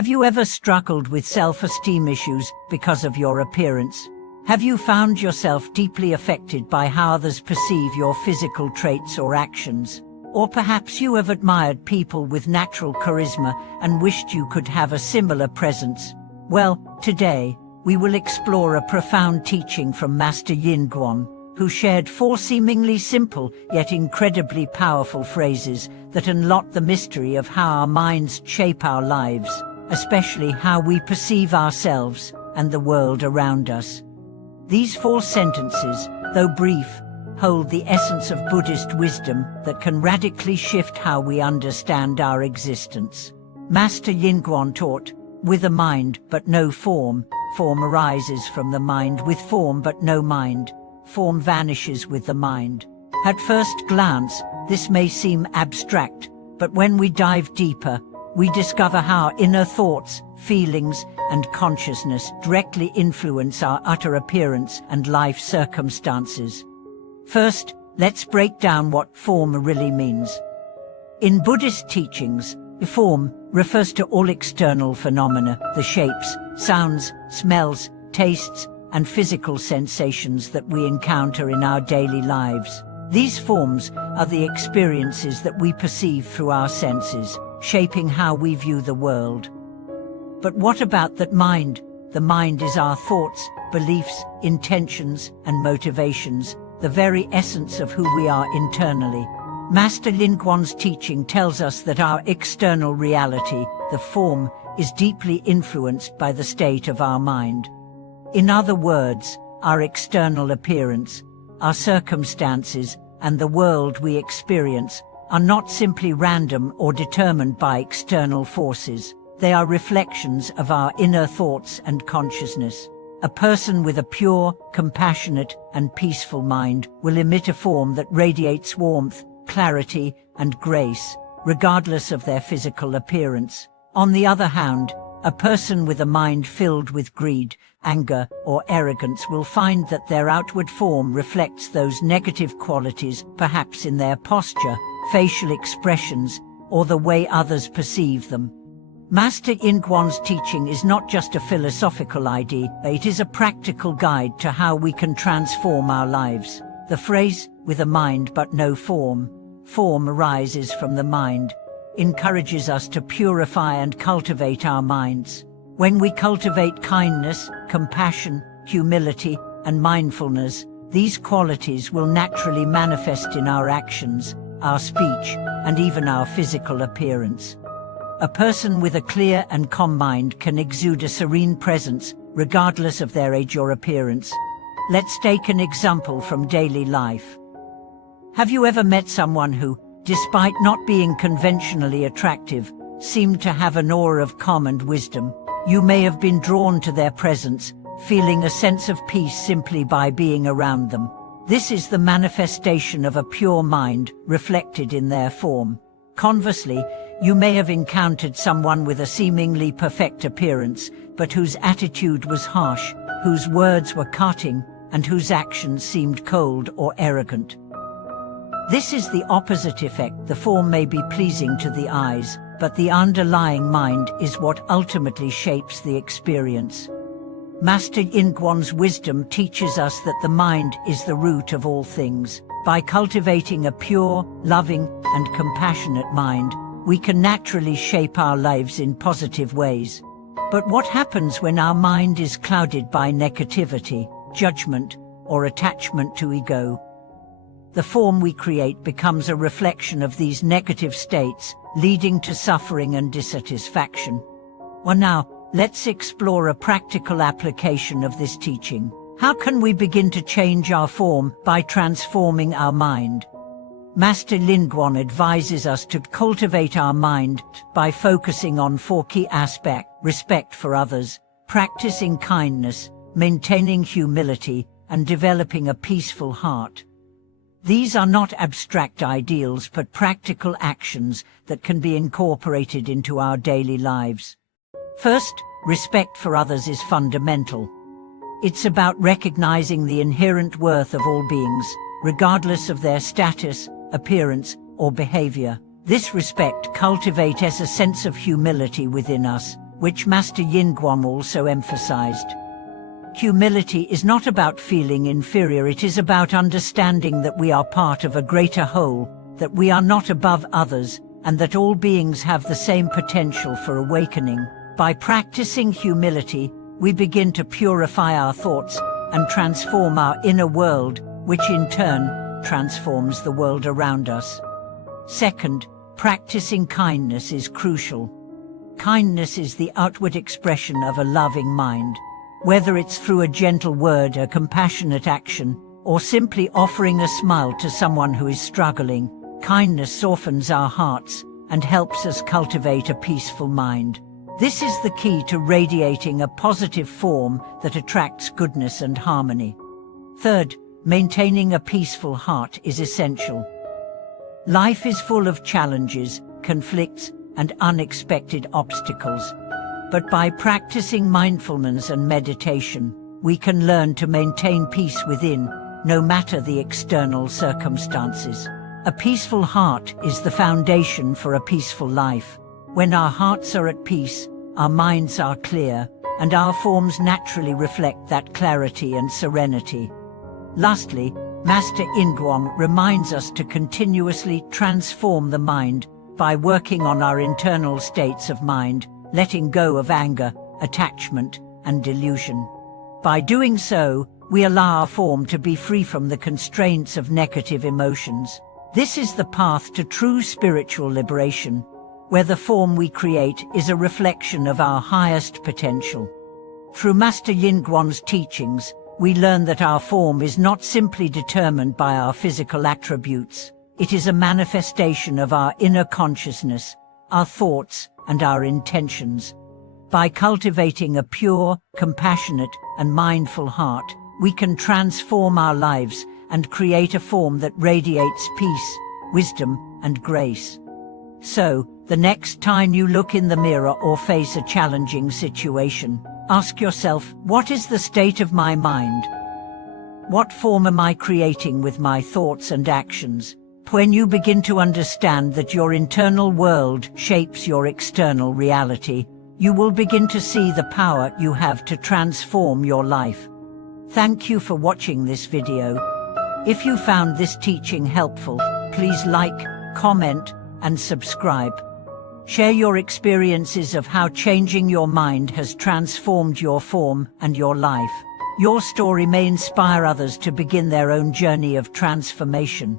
Have you ever struggled with self-esteem issues because of your appearance? Have you found yourself deeply affected by how others perceive your physical traits or actions? Or perhaps you have admired people with natural charisma and wished you could have a similar presence. Well, today, we will explore a profound teaching from Master Guang, who shared 4 seemingly simple yet incredibly powerful phrases that unlock the mystery of how our minds shape our lives, especially how we perceive ourselves and the world around us. These 4 sentences, though brief, hold the essence of Buddhist wisdom that can radically shift how we understand our existence. Master Guang taught, "With a mind but no form, form arises from the mind. With form but no mind, form vanishes with the mind." At first glance, this may seem abstract, but when we dive deeper, we discover how inner thoughts, feelings, and consciousness directly influence our outer appearance and life circumstances. First, let's break down what form really means. In Buddhist teachings, form refers to all external phenomena, the shapes, sounds, smells, tastes, and physical sensations that we encounter in our daily lives. These forms are the experiences that we perceive through our senses, shaping how we view the world. But what about that mind? The mind is our thoughts, beliefs, intentions, and motivations, the very essence of who we are internally. Master Guang's teaching tells us that our external reality, the form, is deeply influenced by the state of our mind. In other words, our external appearance, our circumstances, and the world we experience are not simply random or determined by external forces. They are reflections of our inner thoughts and consciousness. A person with a pure, compassionate, and peaceful mind will emit a form that radiates warmth, clarity, and grace, regardless of their physical appearance. On the other hand, a person with a mind filled with greed, anger, or arrogance will find that their outward form reflects those negative qualities, perhaps in their posture, facial expressions, or the way others perceive them. Master Guang's teaching is not just a philosophical idea, it is a practical guide to how we can transform our lives. The phrase, "with a mind but no form, form arises from the mind," encourages us to purify and cultivate our minds. When we cultivate kindness, compassion, humility, and mindfulness, these qualities will naturally manifest in our actions, our speech, and even our physical appearance. A person with a clear and calm mind can exude a serene presence, regardless of their age or appearance. Let's take an example from daily life. Have you ever met someone who, despite not being conventionally attractive, seemed to have an aura of calm and wisdom? You may have been drawn to their presence, feeling a sense of peace simply by being around them. This is the manifestation of a pure mind, reflected in their form. Conversely, you may have encountered someone with a seemingly perfect appearance, but whose attitude was harsh, whose words were cutting, and whose actions seemed cold or arrogant. This is the opposite effect. The form may be pleasing to the eyes, but the underlying mind is what ultimately shapes the experience. Master Guang's wisdom teaches us that the mind is the root of all things. By cultivating a pure, loving, and compassionate mind, we can naturally shape our lives in positive ways. But what happens when our mind is clouded by negativity, judgment, or attachment to ego? The form we create becomes a reflection of these negative states, leading to suffering and dissatisfaction. Well, now, let's explore a practical application of this teaching. How can we begin to change our form by transforming our mind? Master Guang advises us to cultivate our mind by focusing on 4 key aspects: respect for others, practicing kindness, maintaining humility, and developing a peaceful heart. These are not abstract ideals but practical actions that can be incorporated into our daily lives. First, respect for others is fundamental. It's about recognizing the inherent worth of all beings, regardless of their status, appearance, or behavior. This respect cultivates a sense of humility within us, which Master Guang also emphasized. Humility is not about feeling inferior, it is about understanding that we are part of a greater whole, that we are not above others, and that all beings have the same potential for awakening. By practicing humility, we begin to purify our thoughts and transform our inner world, which in turn transforms the world around us. Second, practicing kindness is crucial. Kindness is the outward expression of a loving mind. Whether it's through a gentle word, a compassionate action, or simply offering a smile to someone who is struggling, kindness softens our hearts and helps us cultivate a peaceful mind. This is the key to radiating a positive form that attracts goodness and harmony. Third, maintaining a peaceful heart is essential. Life is full of challenges, conflicts, and unexpected obstacles. But by practicing mindfulness and meditation, we can learn to maintain peace within, no matter the external circumstances. A peaceful heart is the foundation for a peaceful life. When our hearts are at peace, our minds are clear, and our forms naturally reflect that clarity and serenity. Lastly, Master Guang reminds us to continuously transform the mind by working on our internal states of mind, letting go of anger, attachment, and delusion. By doing so, we allow our form to be free from the constraints of negative emotions. This is the path to true spiritual liberation, where the form we create is a reflection of our highest potential. Through Master Guang's teachings, we learn that our form is not simply determined by our physical attributes. It is a manifestation of our inner consciousness, our thoughts, and our intentions. By cultivating a pure, compassionate, and mindful heart, we can transform our lives and create a form that radiates peace, wisdom, and grace. So, the next time you look in the mirror or face a challenging situation, ask yourself, what is the state of my mind? What form am I creating with my thoughts and actions? When you begin to understand that your internal world shapes your external reality, you will begin to see the power you have to transform your life. Thank you for watching this video. If you found this teaching helpful, please like, comment, and subscribe. Share your experiences of how changing your mind has transformed your form and your life. Your story may inspire others to begin their own journey of transformation.